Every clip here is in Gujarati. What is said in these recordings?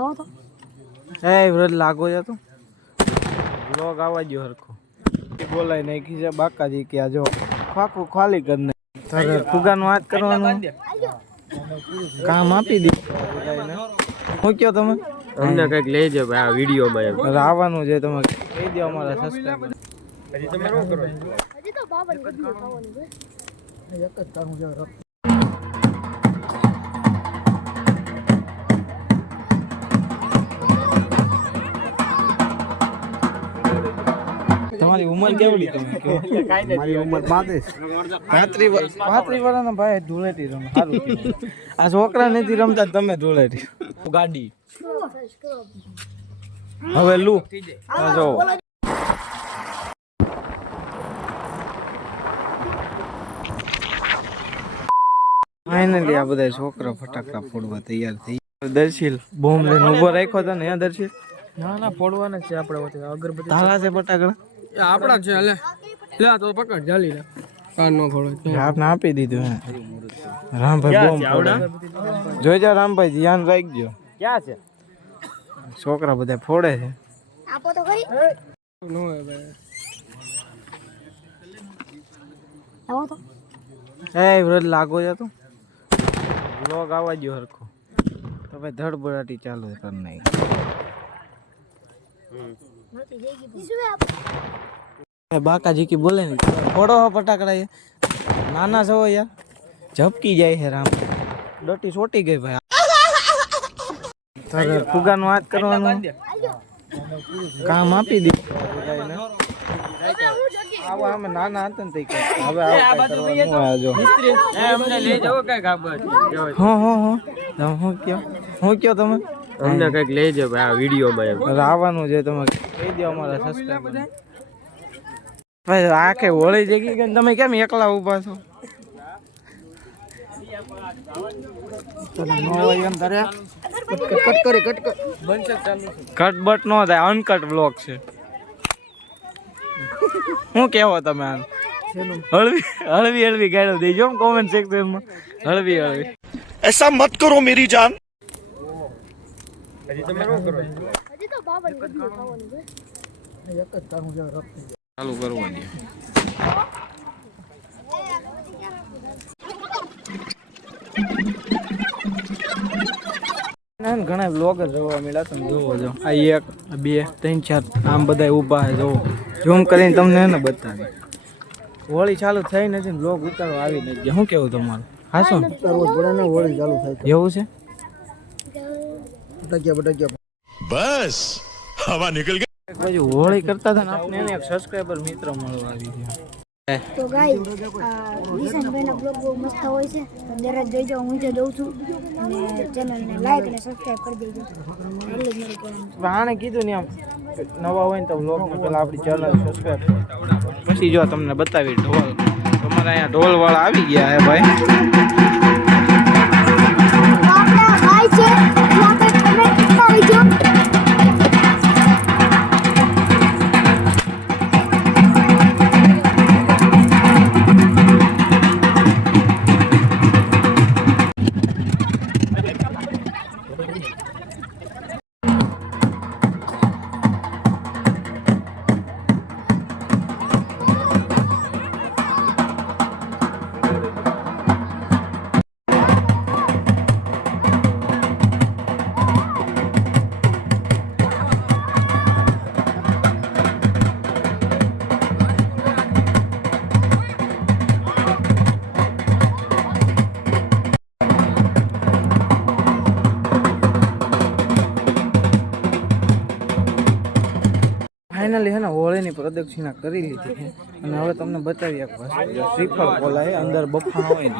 આવો તો એ વ્રત લાગો છે તો બ્લોગ આવવા ગયો હરખો બોલાય નાખી છે બાકાજી કે આ જો ફાકું ખાલી કરીને તારે ફુગાનું વાત કરવાનું કામ આપી દીધું શું કયો તમે અમને કંઈક લઈ જાવ ભાઈ આ વિડીયોમાં આવવાનું છે તમે કહી દો અમારા સબસ્ક્રાઇબર હજી તમે શું કરો હજી તો બાબર વિડિયો ખાવાનું છે એક જ કામ છે તમારી ઉંમર કેવડી તમે કહો મારી ઉંમર 35 વાળાના ભાઈ ધૂળેટી રમે સારું આ છોકરા નથી રમતા તમે ધૂળેટી ગાડી હવે લુ જો ફાઇનલી આ બધા છોકરા ફટાકડા ફોડવા તૈયાર થઈ દર્શિલ બોમ્બ લઈને ઉભો રાખ્યો હતો ને અહીંયા દર્શિલ ના ફોડવાના છે આપણે અગરબત્તી તારા છે ફટાકડા આપણા છે લે લે તો પકડ જાલી લે કાન નો ફોડો આપને આપી દીધું હે રામભાઈ બોમ્બ ફોડે જોઈ જા રામભાઈ ધ્યાન રાખજો ક્યાં છે છોકરા બધા ફોડે છે આપો તો ખરી નો હે ભાઈ આવો તો એ વ્રત લાગો છે તો બ્લોગ આવવા ગયો હરખો તો ભાઈ ધડબડાટી ચાલુ કરી નાખી બાકાજી કી બોલે ને ફોડો હો ફટાકડા એ નાના છો યાર ઝપકી જાય છે રામ ડોટી સોટી ગઈ ભાઈ તારે ફુગાનું વાત કરવાનું કામ આપી દીધું આવો અમે નાના હતા ને તે હવે આવો અમને લઈ જાવ કઈક હું કયો તમે અમને કઈક લઈ જાવ ભાઈ આ વિડીયોમાં આવવાનું છે તમે કહી દો અમારા સબસ્ક્રાઇબર ભાઈ આખે હોળી જગી ગઈ તમે કેમ એકલા ઊભા છો કટબટ નો થાય અનકટ બ્લોક છે શું કેવો તમે આમ હળવી હળવી ગાડો દેજો કોમેન્ટ સેક્શનમાં હળવી ऐसा मत करो मेरी जान હજી તમે શું કરો હજી તો બાબર વિડિયો ખાવાનું છે એક જ કામ છે ચાલુ કરવાની ઘણા બ્લોગર જોવા મળ્યા તમે જોવો છો આ 1 2 3 4 આમ બધા ઊભા છે જોવો ઝૂમ કરીને તમને ને બતાવી હોળી ચાલુ થઈ નથી ને બ્લોગ ઉતારવા આવી નથી ગયા શું કેવું તમારું હાસો હોળી ચાલુ થાય એવું છે બટક્યા બસ હવા નીકળ ગઈ બાજુ હોળી કરતા હતા ને આપણે એને એક સબસ્ક્રાઇબર મિત્ર મળવા આવી ગયા તો ગાઈસ વિશાનભાઈના બ્લોગ બહુ મસ્ત હોય છે તો દરરોજ જોઈજો હું જે દઉં છું અને ચેનલને લાઈક અને સબસ્ક્રાઇબ કરી દેજો એટલે જ મારું કહેવાનું આણે કીધું ને આમ નવા હોય ને તો બ્લોગમાં પેલા આપણી ચેનલ સબસ્ક્રાઇબ પછી જો તમને બતાવી ઢોલ તમારા અહીંયા ઢોલ વાળા આવી ગયા હે ભાઈ ભાઈ છે આપણે કમેન્ટ કરતા રહેજો ફાઇનલી હે ને હોળીની પ્રદક્ષિણા કરી લીધી છે અને હવે તમને બતાવી એક વસ્તુ શ્રીફળ ખોલાય અંદર બફાણો હોય ને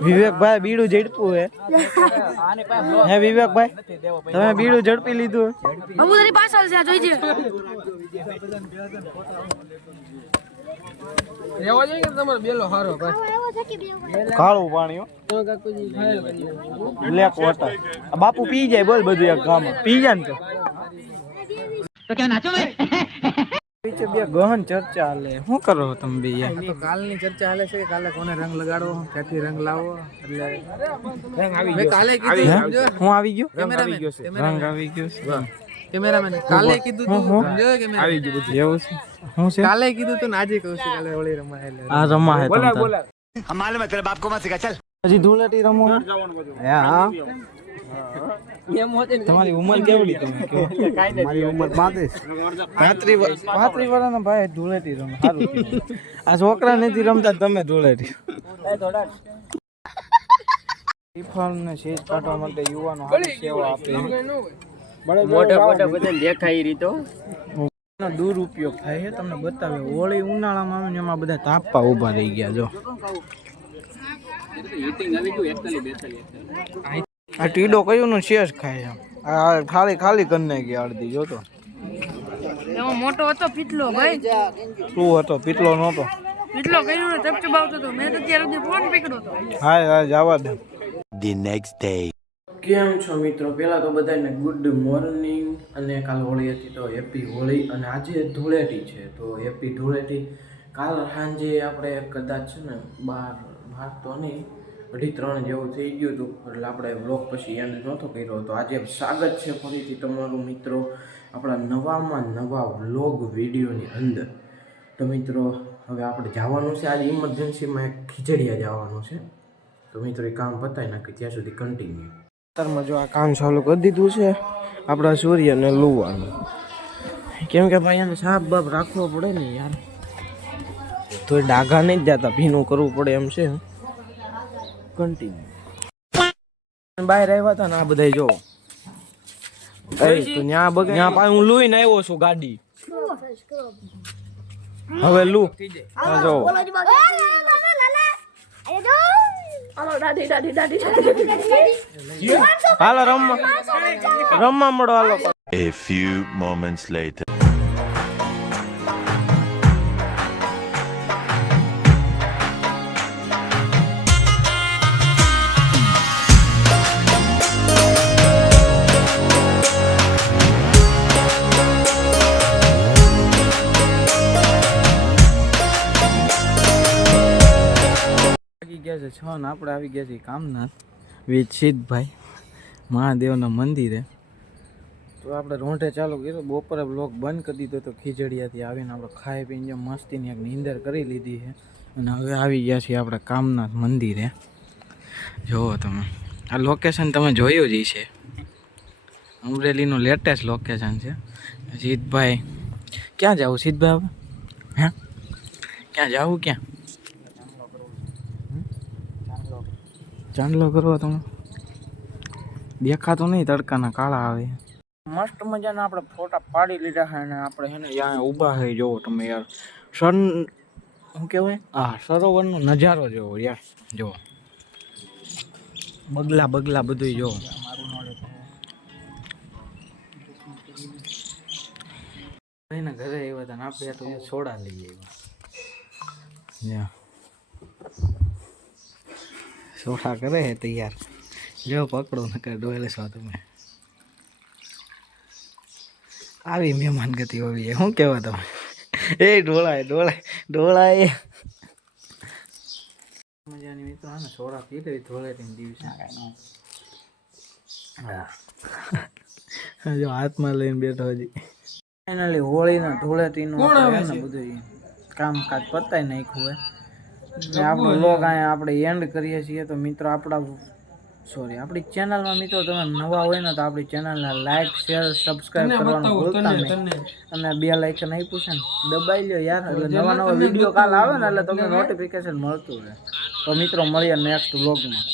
વિવેકભાઈ બીડું ઝડપું હે વિવેકભાઈ તમે બીડું ઝડપી લીધું તારી પાછળ છે જોઈજે રેવા જોઈએ કે તમારો બેલો હારો ભાઈ કાળું પાણી હો તો કાકુજી ફાઇલ કરી બ્લેક વોટર આ બાપુ પી જાય બોલ બધું એક ગામમાં પી જાય ને તો क्या नाचो भाई પીછે બે ગહન ચર્ચા હાલે. શું કરો તમે બે યાર? તો કાલની ચર્ચા હાલે છે કે કાલે કોને રંગ લગાડવો, ક્યાંથી રંગ લાવવો. એટલે રંગ આવી ગયો. કાલે કીધું હું આવી ગયો? રંગ આવી ગયો છે. રંગ આવી ગયો છે. કેમેરામેન કાલે કીધું તું સમજો કેમેરા આવી ગયું બધું. એવું છે? હું છે? કાલે કીધું તું ને આજે કહું છું કાલે હોળી રમાય એટલે. આ રમા હે બોલા તમ બોલા. हम मालूम है तेरे बाप को मत सिखा चल હજી ધૂળેટી રમો? હા. તમારી ઉંમર કેવડી તમે કહો? મારી ઉંમર 35 વર્ષના ભાઈ ધૂળેટી રમે. સારું કહેવાય. આ છોકરા નથી રમતા, તમે ધૂળેટી. શ્રીફળ ને શેજ કાઢવા માટે યુવાનો હારી સેવા આપે. મોટા બધા દેખાય રીતો નો દુરુપયોગ થાય છે. તમને બતાવે હોળી ઉનાળામાં આવે ને એમાં બધા તાપા ઊભા રહી ગયા. જો આ ટીડો કયું નું શેષ ખાય છે. આ ખાલી ખાલી કરી નાખી અડધી. જોતો એમાં મોટો હતો પીટલો ભાઈ. તું હતો પીટલો નહોતો. પીટલો કર્યું ને ચપચપાવતો હતો. મેં તો ત્યારે સુધી ફોન પકડ્યો હતો. હા જવા દે. the next day કેમ છો મિત્રો? પહેલાં તો બધાને ગુડ મોર્નિંગ. અને કાલ હોળી હતી તો હેપી હોળી. અને આજે ધૂળેટી છે તો હેપી ધૂળેટી. કાલ સાંજે આપણે કદાચ છે ને બાર તો નહીં 2:30 જેવું થઈ ગયું હતું એટલે આપણે વ્લોગ પછી એન્ડ નહોતો કર્યો. તો આજે સ્વાગત છે ફરીથી તમારું મિત્રો આપણા નવામાં નવા વ્લોગ વિડીયોની અંદર. તો મિત્રો હવે આપણે જવાનું છે આજે ઇમરજન્સીમાં એક ખીચડીયા જવાનું છે. તો મિત્રો એ કામ પતાવી નાખી ત્યાં સુધી કન્ટિન્યુ. અત્યારમાં જો આ કામ ચાલુ કરી દીધું છે આપણા સૂર્યને લુવાનું. કેમ કે ભાઈ એને સાફ બાપ રાખવો પડે ને યાર. તો ડાઘા નહીં જ જતા, ભીનું કરવું પડે એમ છે. કન્ટિન્યુ બહાર આવ્યા હતા ને આ બધા જો તો ત્યાં પાસે હું લઈને આવ્યો છું ગાડી. હવે લુ જો હાલો રમવા મળો હાલો. A few moments later. ગયા છે 6 ને આપણે આવી ગયા છીએ કામનાથ વિથ સિદ્ધભાઈ મહાદેવના મંદિરે. તો આપણે રોંઢે ચાલુ કર્યો. બપોરે બ્લોગ બંધ કરી દીધો તો ખીચડીયાથી આવીને આપણે ખાઈ પીને મસ્તીની એક નીંદર કરી લીધી છે. અને હવે આવી ગયા છીએ આપણે કામનાથ મંદિરે. જુઓ તમે આ લોકેશન તમે જોયું જ છે. અમરેલીનું લેટેસ્ટ લોકેશન છે. સિદ્ધભાઈ ક્યાં જાવું? સિદ્ધભાઈ હવે હે ક્યાં જાવું? ક્યાં ચાંદલો કરો તમે? દેખાતો નહીં, તડકાના કાળા આવે. મસ્ત મજાના આપણે ફોટા પાડી લીધા છે અને આપણે છે ને ત્યાં ઊભા છે. જોવો તમે યાર શું કહેવાય? હા, સરોવરનો નજારો જોવો યાર. જુઓ બગલા બધું જોવો. એના ઘરે આવ્યા હતા ને આપણે તો સોડા લઈ આવ્યા. સોડા કરે છે તૈયાર. જો પકડો ને કે ડોલે છો તમે. આવી મહેમાન ગતિ હોવી શું કહેવા તમે? એ ઢોળાય મજાની મિત્રો. હા ને સોડા પી લઈ ધોળેટીના દિવસે. હા જો હાથમાં લઈને બેઠો હજી. ફાઇનલી હોળીના ધૂળેટીનું બધું કામકાજ પતાવી નાખ્યું હોય. આપણો વ્લોગ અહીંયા આપણે એન્ડ કરીએ છીએ. તો મિત્રો આપણી ચેનલમાં મિત્રો તમે નવા હોય ને તો આપણી ચેનલને લાઈક શેર સબસ્ક્રાઈબ કરવાનું ભૂલતા નહીં. અને બેલ આઇકન આપ્યું છે ને દબાઈ લો યાર. એટલે નવા વિડીયો કાલ આવે ને એટલે તમને નોટિફિકેશન મળતું રહે. તો મિત્રો મળીએ નેક્સ્ટ વ્લોગમાં.